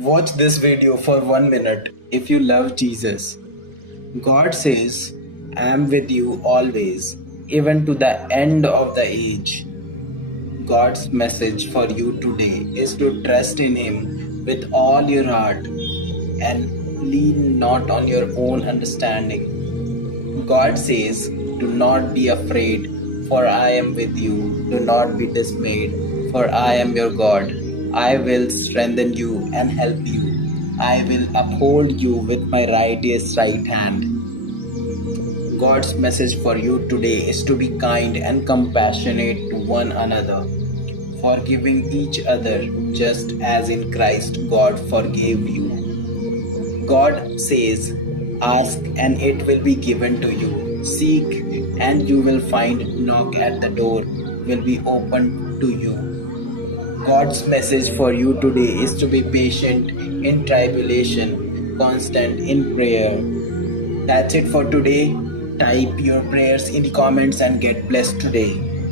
Watch this video for 1 minute if you love Jesus. God says, I am with you always, even to the end of the age. God's message for you today is to trust in Him with all your heart and lean not on your own understanding. God says, do not be afraid, for I am with you. Do not be dismayed, for I am your God. I will strengthen you and help you. I will uphold you with my righteous right hand. God's message for you today is to be kind and compassionate to one another, forgiving each other just as in Christ God forgave you. God says, ask and it will be given to you. Seek and you will find. Knock at the door will be opened to you. God's message for you today is to be patient in tribulation, constant in prayer. That's it for today. Type your prayers in the comments and get blessed today.